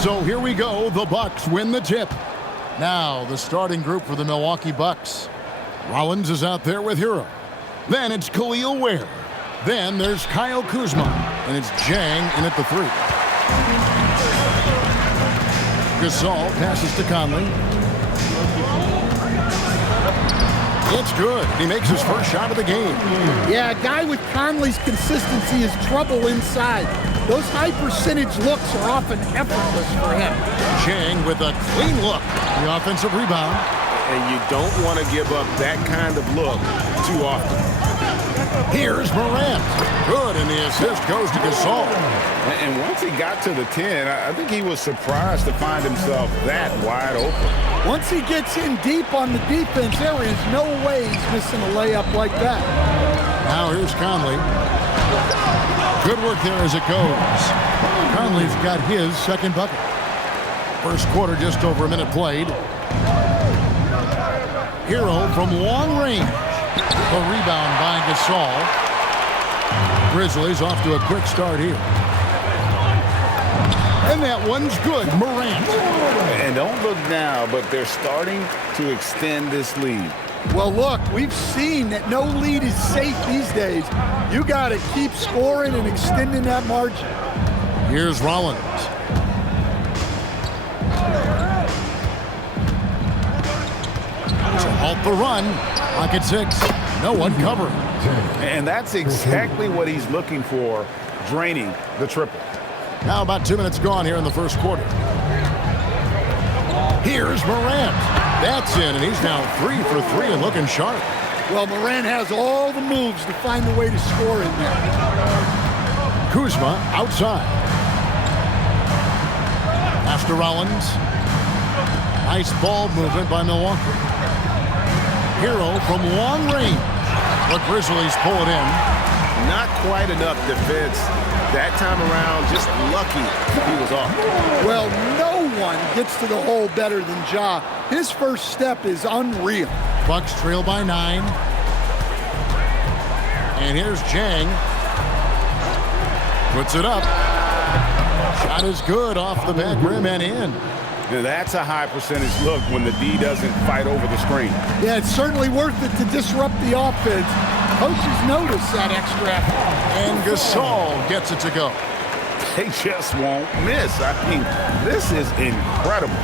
So here we go. The Bucks win the tip. Now the starting group for the Milwaukee Bucks. Rollins is out there with Hero. Then it's Khalil Ware. Then there's Kyle Kuzma. And it's Jang in at the 3. Gasol passes to Conley. It's good. He makes his first shot of the game. Yeah, a guy with Conley's consistency is trouble inside. Those high percentage looks are often effortless for him. Jang with a clean look. The offensive rebound. And you don't want to give up that kind of look too often. Here's Morant. Good, and the assist goes to Gasol. And once he got to the 10, I think he was surprised to find himself that wide open. Once he gets in deep on the defense, there is no way he's missing a layup like that. Now here's Conley. Good work there as it goes. Conley's got his second bucket. First quarter, just over a minute played. Hero from long range. The rebound by Gasol. Grizzlies off to a quick start here. And that one's good. Morant. And don't look now, but they're starting to extend this lead. Well, look, we've seen that no lead is safe these days. You got to keep scoring and extending that margin. Here's Rollins. To halt the run. Pocket 6. No one covering. And that's exactly what he's looking for, draining the triple. Now about 2 minutes gone here in the first quarter. Here's Morant. That's in, and he's now 3 for 3 and looking sharp. Well, Morant has all the moves to find a way to score in there. Kuzma outside. Pass to Rollins. Nice ball movement by Milwaukee. Hero from long range. The Grizzlies pull it in. Not quite enough defense that time around. Just lucky he was off. Well, no one gets to the hole better than Ja. His first step is unreal. Bucks trail by 9. And here's Jang. Puts it up. Shot is good off the back rim and in. Now that's a high percentage look when the D doesn't fight over the screen. Yeah, it's certainly worth it to disrupt the offense. Coaches notice that extra effort. And Gasol gets it to go. They just won't miss. I mean, this is incredible.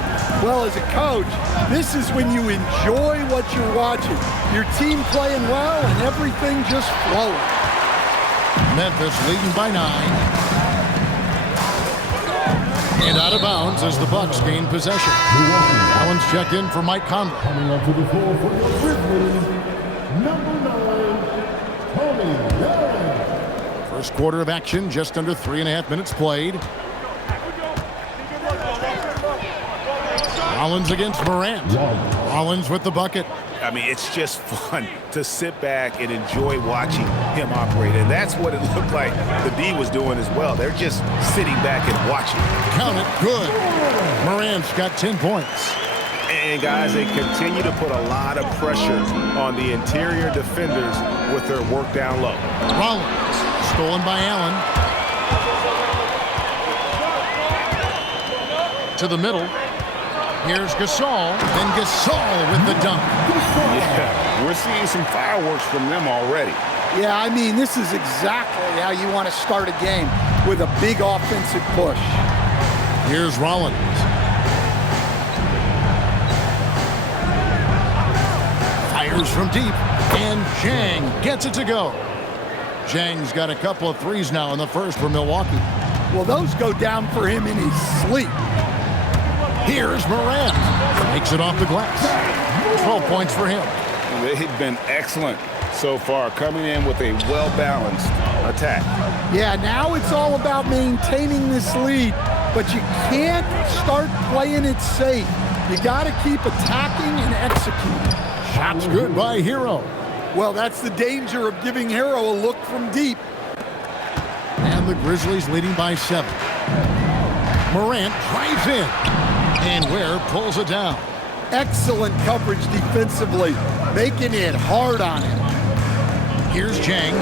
Well, as a coach, this is when you enjoy what you're watching. Your team playing well and everything just flowing. Memphis leading by 9. And out of bounds as the Bucks gain possession. That one's checked in for Mike Conley. Coming up to the floor for the Grizzlies, number 9, Tony Allen. First quarter of action, just under 3.5 minutes played. Rollins against Morant. Rollins with the bucket. I mean, it's just fun to sit back and enjoy watching him operate. And that's what it looked like the D was doing as well. They're just sitting back and watching. Count it, good. Morant's got 10 points. And guys, they continue to put a lot of pressure on the interior defenders with their work down low. Rollins, stolen by Allen. To the middle. Here's Gasol, and Gasol with the dunk. Yeah, we're seeing some fireworks from them already. Yeah, I mean, this is exactly how you want to start a game, with a big offensive push. Here's Rollins. Fires from deep, and Jang gets it to go. Jang's got a couple of threes now in the first for Milwaukee. Well, those go down for him in his sleep. Here's Morant. Makes it off the glass. 12 points for him. They've been excellent so far, coming in with a well-balanced attack. Yeah, now it's all about maintaining this lead, but you can't start playing it safe. You got to keep attacking and executing. Shots good by Hero. Well, that's the danger of giving Hero a look from deep. And the Grizzlies leading by 7. Morant drives in. And Ware pulls it down. Excellent coverage defensively, making it hard on him. Here's Jang.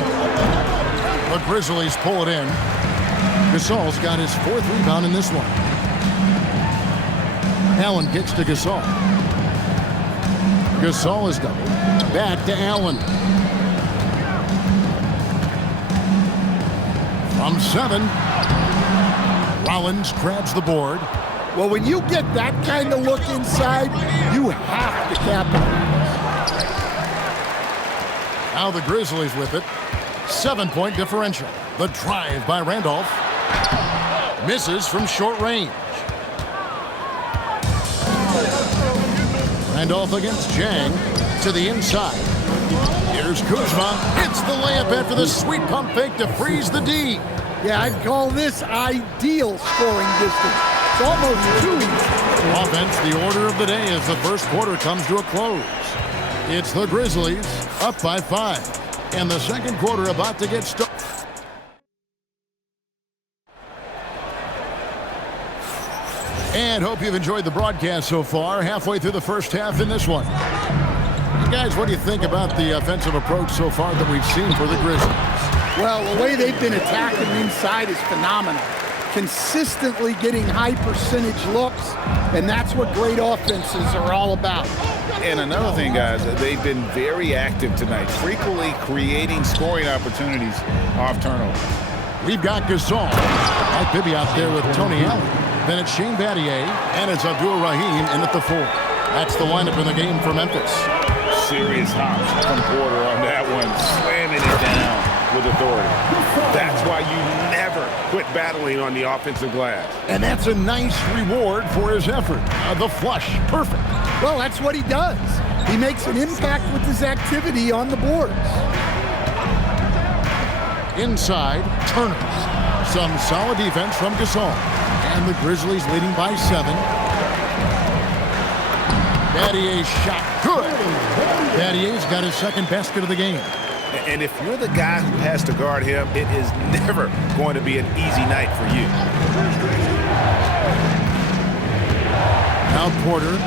The Grizzlies pull it in. Gasol's got his 4th rebound in this one. Allen kicks to Gasol. Gasol is doubled. Back to Allen. From 7. Rollins grabs the board. Well, when you get that kind of look inside, you have to capitalize. Now the Grizzlies with it. 7-point differential. The drive by Randolph. Misses from short range. Randolph against Jang to the inside. Here's Kuzma. Hits the layup after the sweet pump fake to freeze the D. Yeah, I'd call this ideal scoring distance. It's almost too easy. Offense, the order of the day as the first quarter comes to a close. It's the Grizzlies up by 5. And the second quarter about to get started. And hope you've enjoyed the broadcast so far. Halfway through the first half in this one. You guys, what do you think about the offensive approach so far that we've seen for the Grizzlies? Well, the way they've been attacking inside is phenomenal. Consistently getting high percentage looks, and that's what great offenses are all about. And another thing, guys, they've been very active tonight, frequently creating scoring opportunities off turnovers. We've got Gasol. Mike Bibby out there with Tony Allen. Then it's Shane Battier, and it's Abdul Rahim in at the 4. That's the lineup in the game for Memphis. Serious hops from Porter on that one, slamming it down with authority. That's why you never quit battling on the offensive glass. And that's a nice reward for his effort. The flush, perfect. Well, that's what he does. He makes an impact with his activity on the boards. Inside, Turner. Some solid defense from Gasol. And the Grizzlies leading by 7. Battier's shot, good. Battier's got his second basket of the game. And if you're the guy who has to guard him, it is never going to be an easy night for you. Now Porter.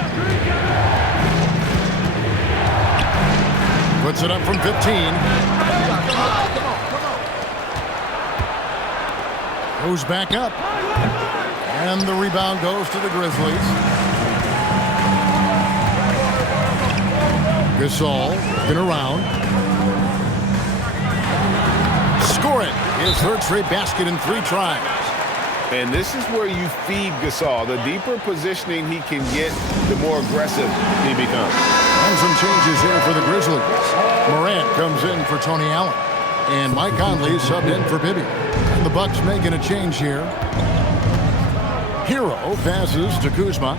Puts it up from 15. Goes back up. And the rebound goes to the Grizzlies. Gasol, get around. Score it. His third straight basket in 3 tries. And this is where you feed Gasol. The deeper positioning he can get, the more aggressive he becomes. And some changes here for the Grizzlies. Morant comes in for Tony Allen. And Mike Conley subbed in for Bibby. And the Bucks making a change here. Hero passes to Kuzma.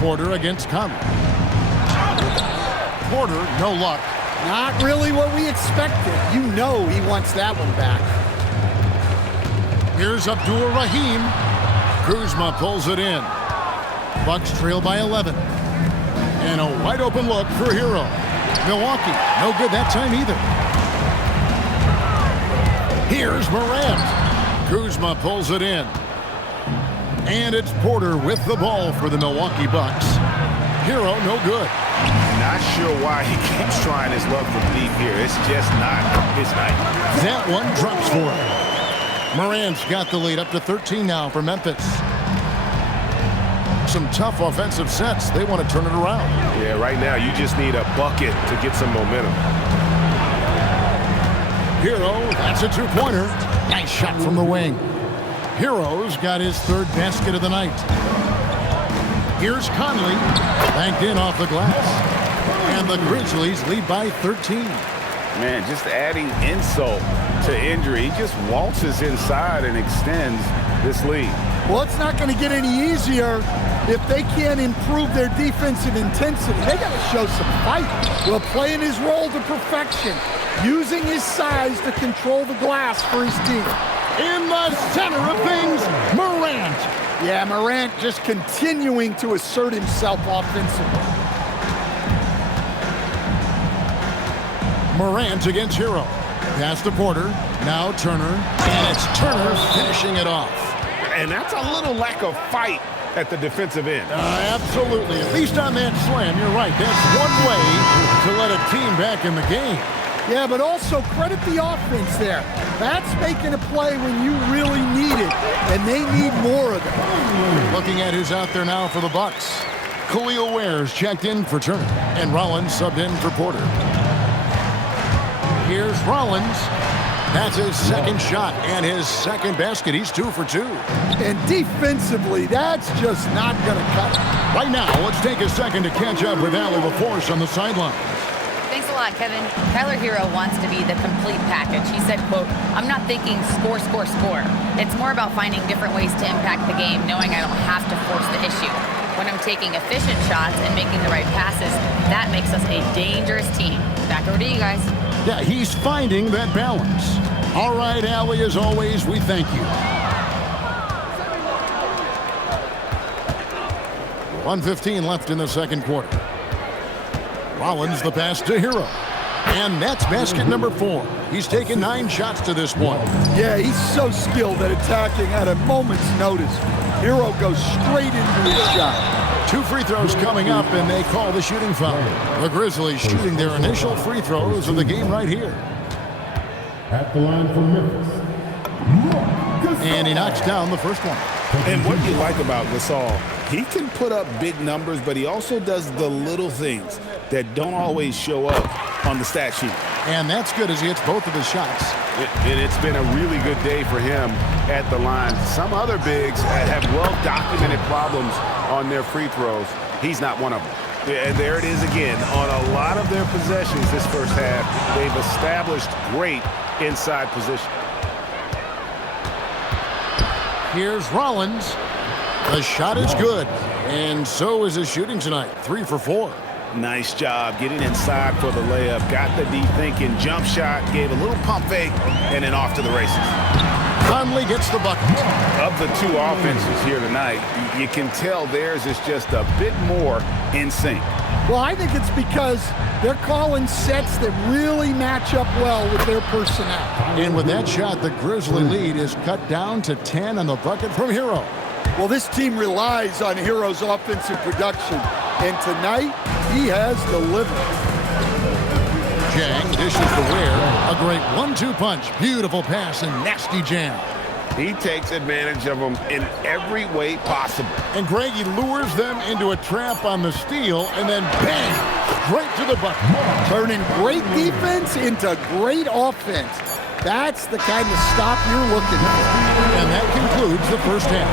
Porter against Conley. Porter, no luck. Not really what we expected. You know he wants that one back. Here's Abdul Rahim. Kuzma pulls it in. Bucks trail by 11. And a wide open look for Hero. Milwaukee, no good that time either. Here's Morant. Kuzma pulls it in. And it's Porter with the ball for the Milwaukee Bucks. Hero, no good. Not sure why he keeps trying his luck from deep here. It's just not his night. That one drops for him. Morant's got the lead up to 13 now for Memphis. Some tough offensive sets. They want to turn it around. Yeah, right now you just need a bucket to get some momentum. Hero, that's a 2-pointer. Nice shot from the wing. Hero's got his third basket of the night. Here's Conley, banked in off the glass. And the Grizzlies lead by 13. Man, just adding insult to injury. He just waltzes inside and extends this lead. Well, it's not going to get any easier if they can't improve their defensive intensity. They got to show some fight. Well, playing his role to perfection, using his size to control the glass for his team. In the center of things, Morant. Yeah, Morant just continuing to assert himself offensively. Morant against Hero. Pass to Porter. Now Turner. And it's Turner finishing it off. And that's a little lack of fight at the defensive end. Absolutely. At least on that slam, you're right. That's one way to let a team back in the game. Yeah, but also credit the offense there. That's making a play when you really need it, and they need more of it. Looking at who's out there now for the Bucks. Khalil Ware's checked in for Turner, and Rollins subbed in for Porter. Here's Rollins. That's his second shot and his second basket. He's 2 for 2. And defensively, that's just not going to cut it. Right now, let's take a second to catch up with Allie LaForce on the sideline. Thanks a lot, Kevin. Tyler Hero wants to be the complete package. He said, quote, "I'm not thinking score, score, score. It's more about finding different ways to impact the game, knowing I don't have to force the issue. When I'm taking efficient shots and making the right passes, that makes us a dangerous team." Back over to you guys. Yeah, he's finding that balance. All right, Allie, as always, we thank you. 1:15 left in the second quarter. Rollins the pass to Hero. And that's basket number 4. He's taken 9 shots to this point. Yeah, he's so skilled at attacking at a moment's notice. Hero goes straight into his shot. 2 free throws coming up, and they call the shooting foul. The Grizzlies shooting their initial free throws of the game right here. At the line for Memphis. And he knocks down the first one. And what you like about Gasol, he can put up big numbers, but he also does the little things that don't always show up on the stat sheet. And that's good as he hits both of his shots. It's been a really good day for him at the line. Some other bigs have well-documented problems on their free throws. He's not one of them. And there it is again. On a lot of their possessions this first half, they've established great inside position. Here's Rollins. The shot is good. And so is his shooting tonight. 3 for 4. Nice job getting inside for the layup. Got the D thinking. Jump shot. Gave a little pump fake. And then off to the races. Conley gets the bucket. Of the 2 offenses here tonight, you can tell theirs is just a bit more in sync. Well, I think it's because they're calling sets that really match up well with their personnel. And with that shot, the Grizzly lead is cut down to 10 on the bucket from Hero. Well, this team relies on Hero's offensive production, and tonight he has delivered. Jang dishes to Ware. A great 1-2 punch. Beautiful pass and nasty jam. He takes advantage of them in every way possible. And Greg, he lures them into a trap on the steal, and then bang, straight to the bucket. Turning great defense into great offense. That's the kind of stop you're looking for. And that concludes the first half.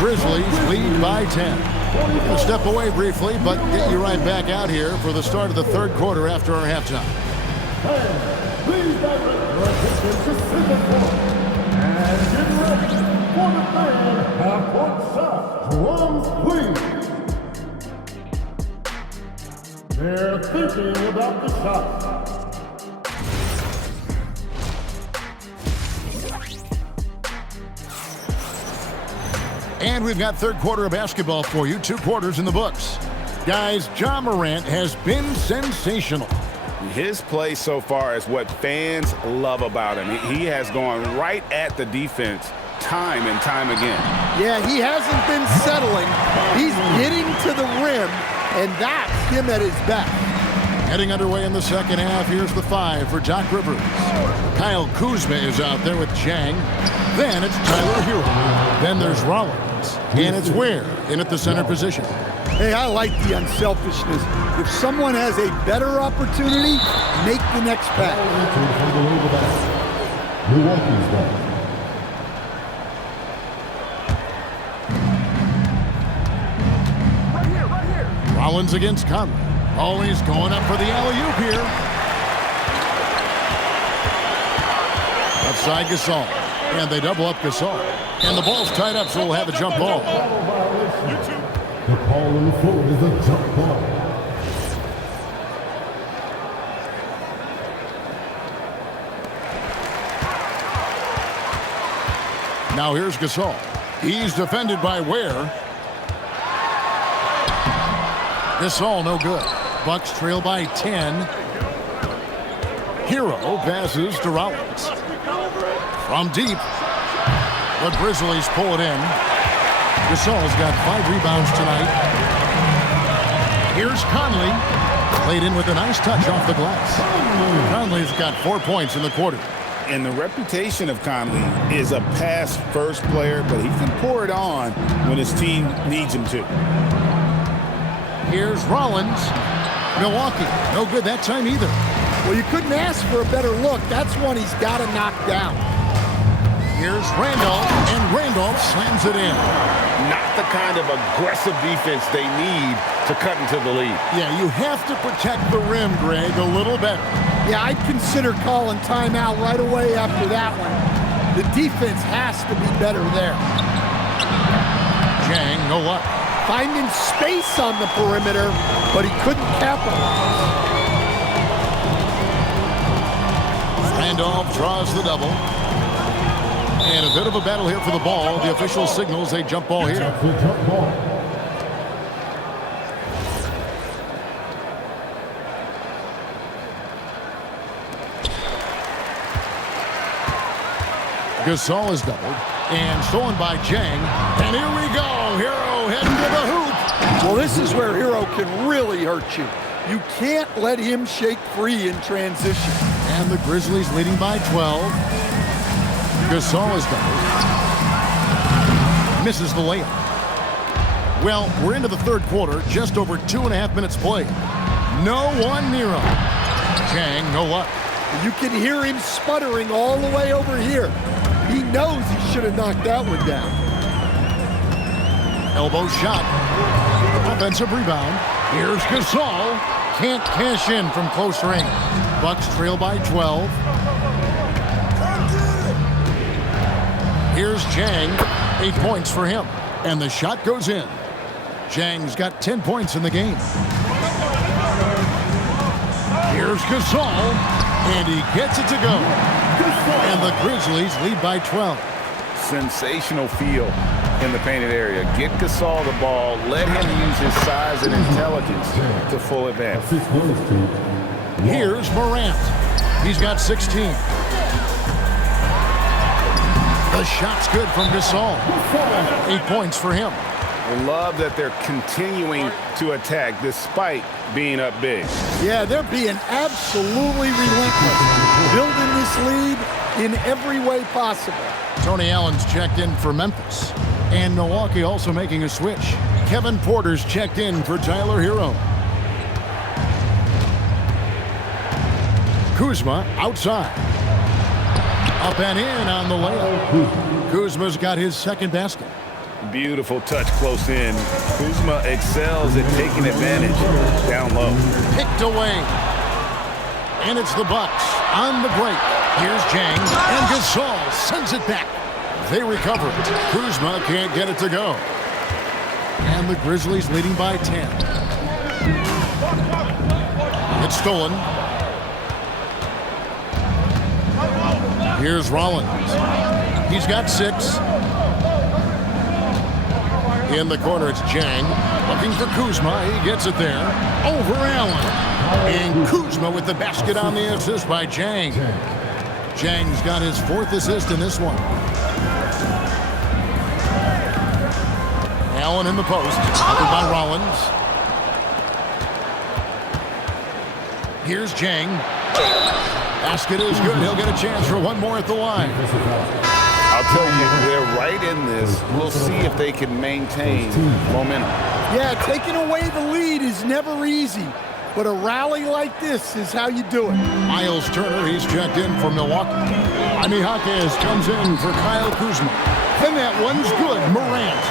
Grizzlies lead by 10. We'll step away briefly, but get you right back out here for the start of the third quarter after our halftime. Please direct your attention to Singapore. And get ready for the third half-court shot. Drums, please. They're thinking about the shot. And we've got third quarter of basketball for you. 2 quarters in the books. Guys, Ja Morant has been sensational. His play so far is what fans love about him. He has gone right at the defense time and time again. Yeah, he hasn't been settling. He's getting to the rim, and that's him at his best. Heading underway in the second half, here's the 5 for Doc Rivers. Kyle Kuzma is out there with Jang. Then it's Tyler Hero. Then there's Rollins. And it's Ware in at the center position. Hey, I like the unselfishness. If someone has a better opportunity, make the next pass. Milwaukee's ball. Right here. Rollins against Conley. Always going up for the alley-oop here. Outside Gasol. And they double up Gasol. And the ball's tied up, so we'll have a jump ball. The call on the floor is a jump ball. Now here's Gasol. He's defended by Ware. Gasol no good. Bucks trail by 10. Hero passes to Rollins. From deep, the Grizzlies pull it in. Gasol's got 5 rebounds tonight. Here's Conley. Played in with a nice touch off the glass. Conley's got 4 points in the quarter. And the reputation of Conley is a pass-first player, but he can pour it on when his team needs him to. Here's Rollins. Milwaukee, no good that time either. Well, you couldn't ask for a better look. That's one he's got to knock down. Here's Randolph, and Randolph slams it in. Not the kind of aggressive defense they need to cut into the lead. Yeah, you have to protect the rim, Greg, a little better. Yeah, I'd consider calling timeout right away after that one. The defense has to be better there. Jang, no luck. Finding space on the perimeter, but he couldn't capitalize. Randolph draws the double. And a bit of a battle here for the ball. The official signals a jump ball here. Gasol is doubled and stolen by Jang. And here we go. Hero heading to the hoop. Well, this is where Hero can really hurt you. You can't let him shake free in transition. And the Grizzlies leading by 12. Gasol is doubled. Misses the layup. Well, we're into the third quarter, just over 2.5 minutes played. No one near him. Jang, no luck. You can hear him sputtering all the way over here. He knows he should have knocked that one down. Elbow shot. Offensive rebound. Here's Gasol. Can't cash in from close range. Bucks trail by 12. Here's Jang. 8 points for him. And the shot goes in. Jang's got 10 points in the game. Here's Gasol. And he gets it to go. And the Grizzlies lead by 12. Sensational feel in the painted area. Get Gasol the ball. Let him use his size and intelligence to full advantage. Here's Morant. He's got 16. The shot's good from Gasol. 8 points for him. Love that they're continuing to attack despite being up big. Yeah, they're being absolutely relentless. Building this lead in every way possible. Tony Allen's checked in for Memphis. And Milwaukee also making a switch. Kevin Porter's checked in for Tyler Hero. Kuzma outside. Up and in on the layup. Kuzma's got his second basket. Beautiful touch close in. Kuzma excels at taking advantage down low. Picked away. And it's the Bucks on the break. Here's Jang. And Gasol sends it back. They recover it. Kuzma can't get it to go. And the Grizzlies leading by 10. It's stolen. Here's Rollins. He's got 6. In the corner, it's Jang. Looking for Kuzma. He gets it there. Over Allen. And Kuzma with the basket on the assist by Jang. Jang's got his 4th assist in this one. Allen in the post. Covered by Rollins. Here's Jang. Basket is good. He'll get a chance for one more at the line. I'll tell you, they're right in this. We'll see if they can maintain momentum. Yeah, taking away the lead is never easy. But a rally like this is how you do it. Miles Turner, he's checked in for Milwaukee. Jaime Jaquez comes in for Kyle Kuzma. And that one's good. Morant.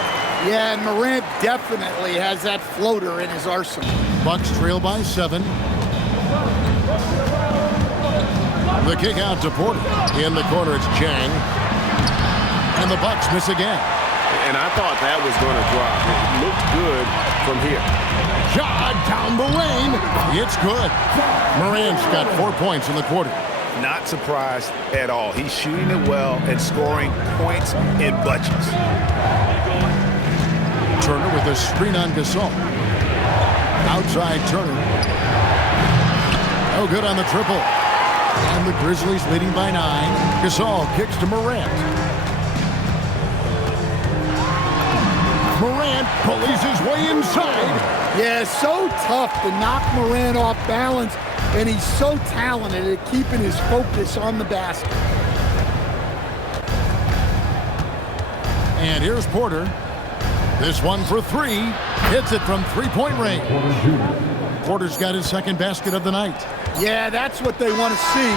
Yeah, and Morant definitely has that floater in his arsenal. Bucks trail by 7. The kick out to Porter. In the corner, it's Jang. And the Bucks miss again. And I thought that was going to drop. It looked good from here. Shot down the lane. It's good. Morant's got 4 points in the quarter. Not surprised at all. He's shooting it well and scoring points in bunches. Turner with a screen on Gasol. Outside Turner. No good on the triple. And the Grizzlies leading by 9. Gasol kicks to Morant. Morant bullies his way inside. Yeah, so tough to knock Morant off balance, and he's so talented at keeping his focus on the basket. And here's Porter. This one for three. Hits it from three-point range. Porter's got his second basket of the night. Yeah, that's what they want to see.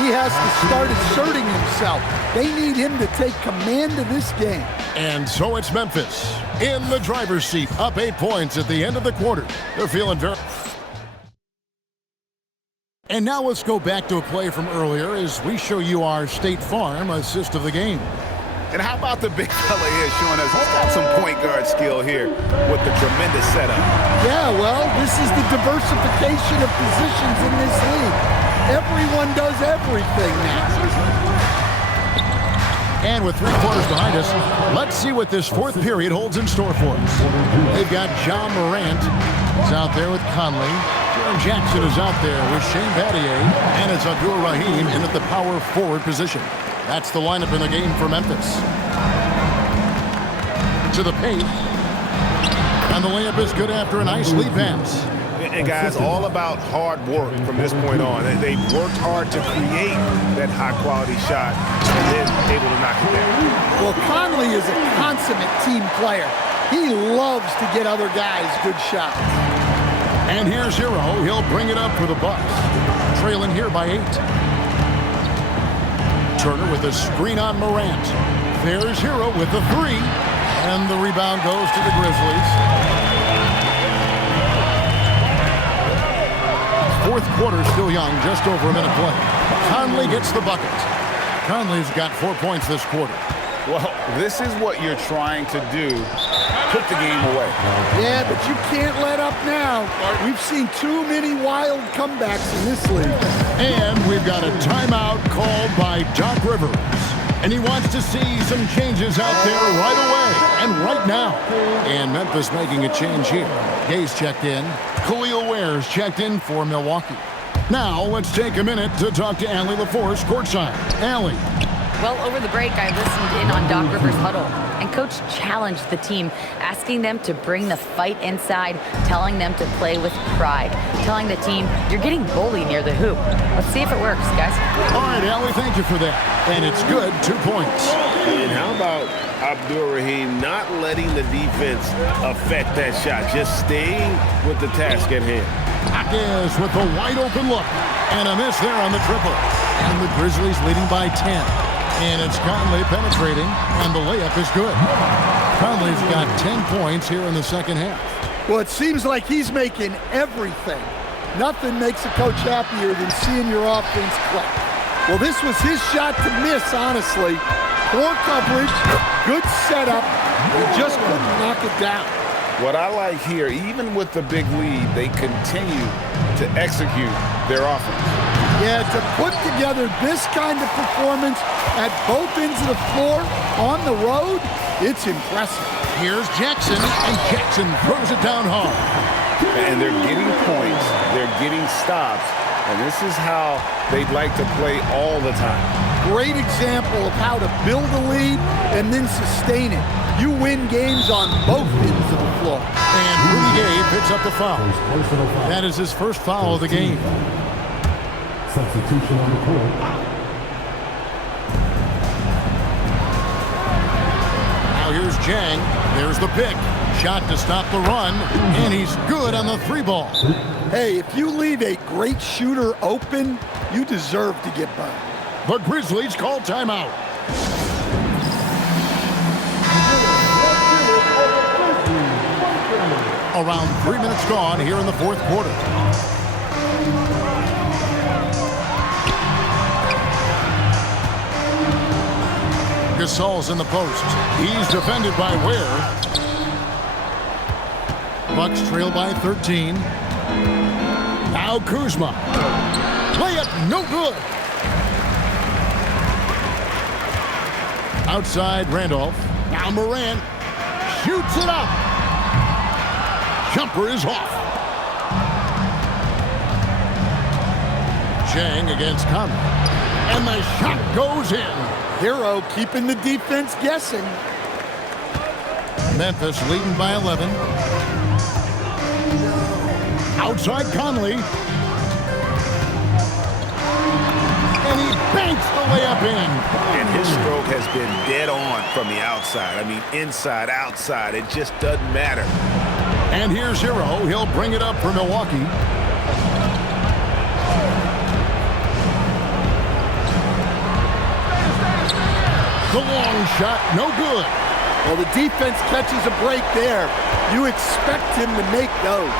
He has to start asserting himself. They need him to take command of this game. And so it's Memphis in the driver's seat, up 8 points at the end of the quarter. They're feeling very... And now let's go back to a play from earlier as we show you our State Farm assist of the game. And how about the big fella here showing us he's got some point guard skill here with the tremendous setup. Yeah, well, this is the diversification of positions in this league. Everyone does everything now. And with 3 quarters behind us, let's see what this fourth period holds in store for us. They've got John Morant is out there with Conley. Jaren Jackson is out there with Shane Battier. And it's Abdul Rahim in at the power forward position. That's the lineup in the game for Memphis. To the paint. And the layup is good after a nice lead pass. And guys, all about hard work from this point on. They worked hard to create that high-quality shot and then able to knock it down. Well, Conley is a consummate team player. He loves to get other guys good shots. And here's Hero. He'll bring it up for the Bucks. Trailing here by 8. Turner with a screen on Morant. There's Hero with the 3. And the rebound goes to the Grizzlies. Fourth quarter still young, just over a minute play. Conley gets the bucket. Conley's got 4 points this quarter. Well, this is what you're trying to do. Put the game away. Yeah, but you can't let up now. We've seen too many wild comebacks in this league. And we've got a timeout called by Doc Rivers. And he wants to see some changes out there right away and right now. And Memphis making a change here. Gay's checked in. Khalil Ware's checked in for Milwaukee. Now let's take a minute to talk to Allie LaForce courtside. Allie. Well, over the break, I listened in on Doc Rivers' huddle, and Coach challenged the team, asking them to bring the fight inside, telling them to play with pride, telling the team, you're getting bullied near the hoop. Let's see if it works, guys. All right, Allie, thank you for that. And it's good, 2 points. And how about Abdul Rahim not letting the defense affect that shot, just staying with the task at hand. Hawkins with a wide open look, and a miss there on the triple. And the Grizzlies leading by 10. And it's Conley penetrating, and the layup is good. Conley's got 10 points here in the second half. Well, it seems like he's making everything. Nothing makes a coach happier than seeing your offense click. Well, this was his shot to miss, honestly. Poor coverage, good setup. He just couldn't knock it down. What I like here, even with the big lead, they continue to execute their offense. Yeah, to put together this kind of performance at both ends of the floor on the road, it's impressive. Here's Jackson, and Jackson throws it down hard. And they're getting points, they're getting stops, and this is how they'd like to play all the time. Great example of how to build a lead and then sustain it. You win games on both ends of the floor. And Rudy Gay picks up the foul. That is his first foul of the game. Substitution on the court. Now here's Jang. There's the pick. Shot to stop the run, and he's good on the 3 ball. Hey, if you leave a great shooter open, you deserve to get burned. The Grizzlies call timeout. Around 3 minutes gone here in the fourth quarter. Gasol's in the post. He's defended by Ware. Bucks trail by 13. Now Kuzma. Layup no good. Outside Randolph. Now Morant shoots it up. Jumper is off. Chang against Conley. And the shot goes in. Hero keeping the defense guessing. Memphis leading by 11. Outside Conley. And he banks the layup in. And his stroke has been dead on from the outside. I mean, inside, outside, it just doesn't matter. And here's Hero. He'll bring it up for Milwaukee. The long shot, no good. Well, the defense catches a break there. You expect him to make those.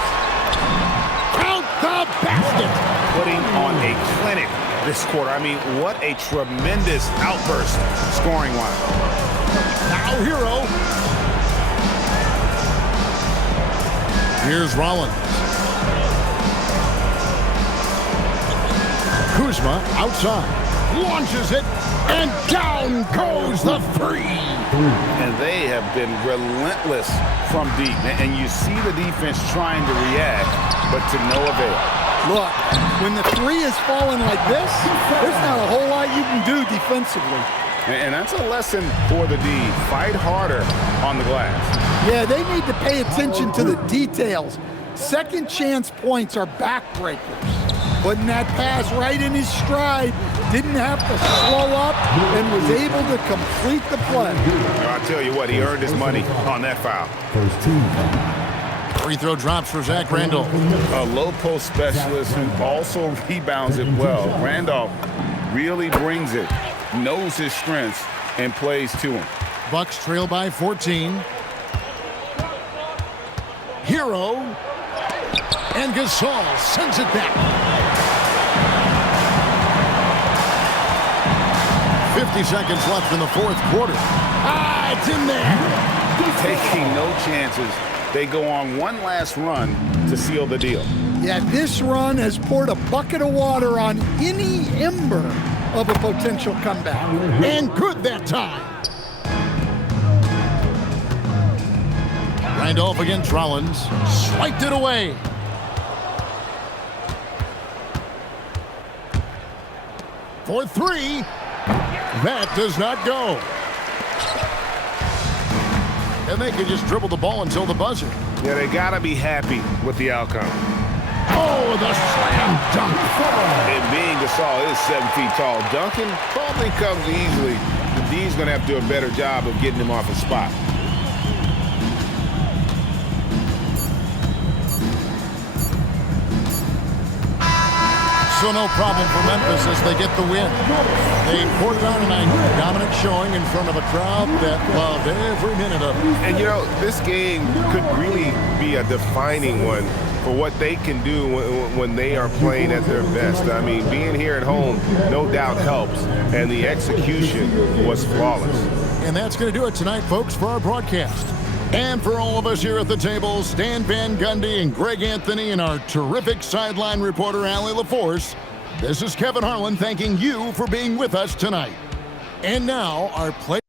Count the basket. Putting on a clinic this quarter. I mean, what a tremendous outburst scoring-wise. Now Hero. Here's Rollins. Kuzma outside. Launches it. And down goes the three. And they have been relentless from deep. And you see the defense trying to react, but to no avail. Look, when the three is falling like this, there's not a whole lot you can do defensively. And that's a lesson for the D. Fight harder on the glass. Yeah, they need to pay attention to the details. Second chance points are backbreakers. Putting that pass right in his stride, didn't have to slow up, and was able to complete the play. I'll tell you what, he earned his money on that foul. Free throw drops for Zach Randolph. A low post specialist who also rebounds it well. Randolph really brings it, knows his strengths, and plays to him. Bucks trail by 14. Hero. And Gasol sends it back. 50 seconds left in the fourth quarter. Ah, it's in there. Taking no chances. They go on one last run to seal the deal. Yeah, this run has poured a bucket of water on any ember of a potential comeback. And good that time. Randolph against Rollins. Swiped it away. For three. That does not go. And they can just dribble the ball until the buzzer. Yeah, they got to be happy with the outcome. Oh, the slam dunk. And being Gasol is 7 feet tall, dunking probably comes easily. The D's going to have to do a better job of getting him off his spot. So no problem for Memphis as they get the win. They poured it on tonight, dominant showing in front of a crowd that loved every minute of it. And, you know, this game could really be a defining one for what they can do when they are playing at their best. I mean, being here at home no doubt helps, and the execution was flawless. And that's going to do it tonight, folks, for our broadcast. And for all of us here at the table, Stan Van Gundy and Greg Anthony and our terrific sideline reporter, Allie LaForce, this is Kevin Harlan thanking you for being with us tonight. And now, our play.